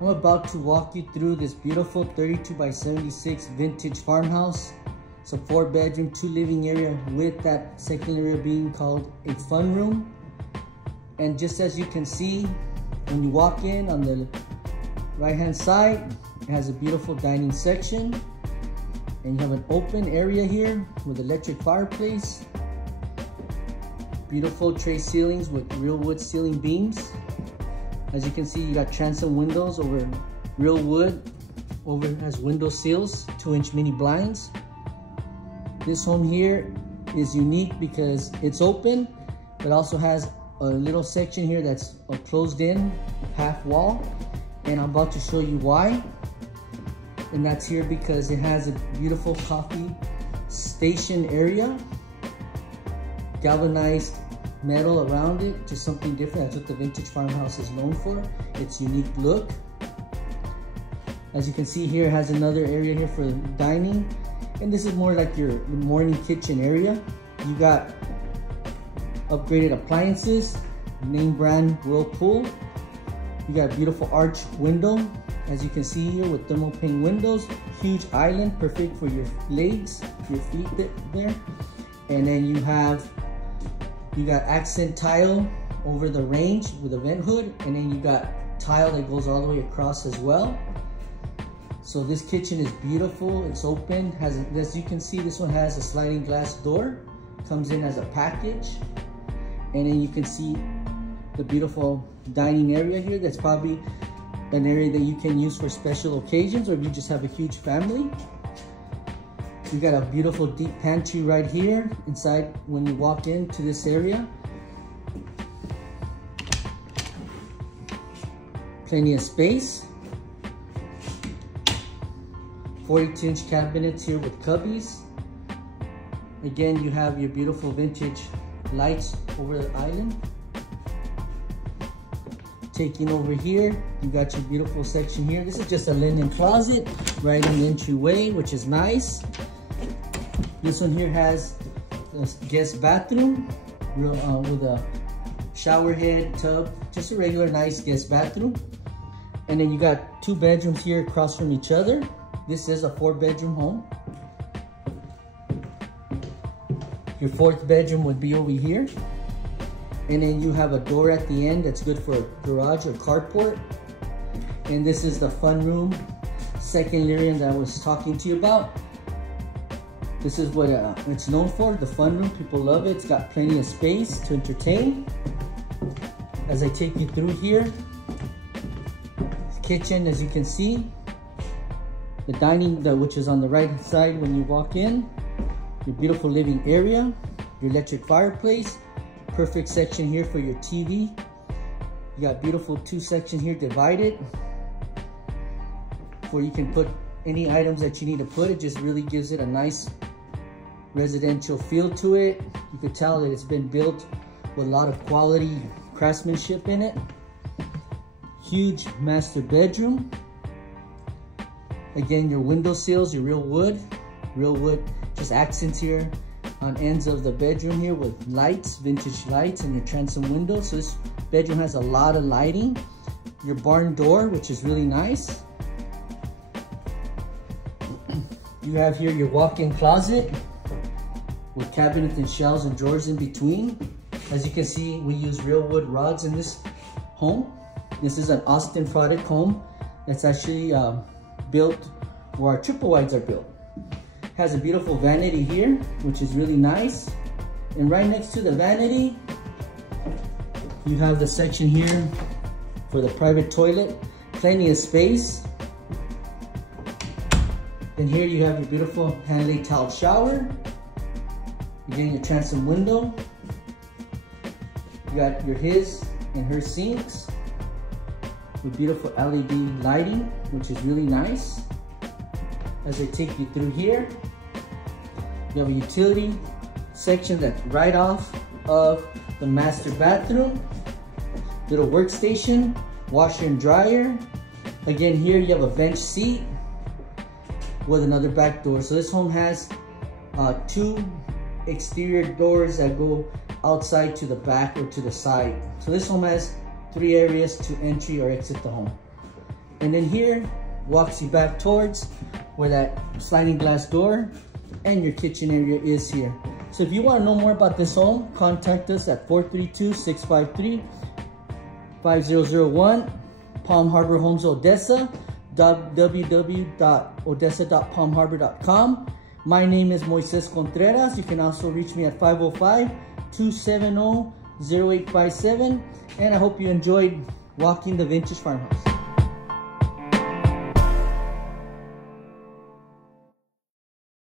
I'm about to walk you through this beautiful 32 by 76 vintage farmhouse. It's a 4-bedroom, 2 living area with that second area being called a fun room. And just as you can see, when you walk in on the right hand side, it has a beautiful dining section. And you have an open area here with electric fireplace. Beautiful tray ceilings with real wood ceiling beams. As you can see, you got transom windows over real wood. Over has window sills, 2-inch mini blinds. This home here is unique because it's open, but also has a little section here that's a closed in half wall. And I'm about to show you why. And that's here because it has a beautiful coffee station area. Galvanized metal around it, just something different. That's what the vintage farmhouse is known for, its unique look. As you can see here, it has another area here for dining, and this is more like your morning kitchen area. You got upgraded appliances, name brand Whirlpool. You got a beautiful arch window, as you can see here, with thermal pane windows. Huge island, perfect for your legs, your feet there. And then you got accent tile over the range with a vent hood, and then you got tile that goes all the way across as well. So this kitchen is beautiful. It's open. As you can see, this one has a sliding glass door. Comes in as a package. And then you can see the beautiful dining area here. That's probably an area that you can use for special occasions, or if you just have a huge family. You got a beautiful deep pantry right here inside when you walk into this area. Plenty of space. 42-inch cabinets here with cubbies. Again, you have your beautiful vintage lights over the island. Taking over here, you got your beautiful section here. This is just a linen closet right in the entryway, which is nice. This one here has a guest bathroom with a shower head, tub, just a regular nice guest bathroom. And then you got 2 bedrooms here across from each other. This is a 4-bedroom home. Your 4th bedroom would be over here. And then you have a door at the end that's good for a garage or carport. And this is the fun room, second area that I was talking to you about. This is what it's known for, the fun room. People love it. It's got plenty of space to entertain. As I take you through here, the kitchen, as you can see, the dining, which is on the right side when you walk in, your beautiful living area, your electric fireplace, perfect section here for your TV. You got beautiful 2 sections here divided, where you can put any items that you need to put. It just really gives it a nice residential feel to it. You could tell that it's been built with a lot of quality craftsmanship in it. Huge master bedroom. Again, your window sills, your real wood, just accents here on ends of the bedroom here with lights, vintage lights, and your transom windows. So this bedroom has a lot of lighting. Your barn door, which is really nice. You have here your walk-in closet with cabinets and shelves and drawers in between. As you can see, we use real wood rods in this home. This is an Austin product home that's actually built where our triple wides are built. Has a beautiful vanity here, which is really nice. And right next to the vanity, you have the section here for the private toilet. Plenty of space. And here you have your beautiful hand-laid tile shower. Again, your transom window. You got your his and her sinks with beautiful LED lighting, which is really nice. As I take you through here, you have a utility section that's right off of the master bathroom. Little workstation, washer and dryer. Again, here you have a bench seat with another back door. So this home has 2 exterior doors that go outside to the back or to the side. So this home has 3 areas to entry or exit the home. And then here walks you back towards where that sliding glass door and your kitchen area is here. So if you want to know more about this home, contact us at 432-653-5001, Palm Harbor Homes Odessa, www.odessa.palmharbor.com. My name is Moises Contreras. You can also reach me at 505-270-0857. And I hope you enjoyed walking the vintage farmhouse.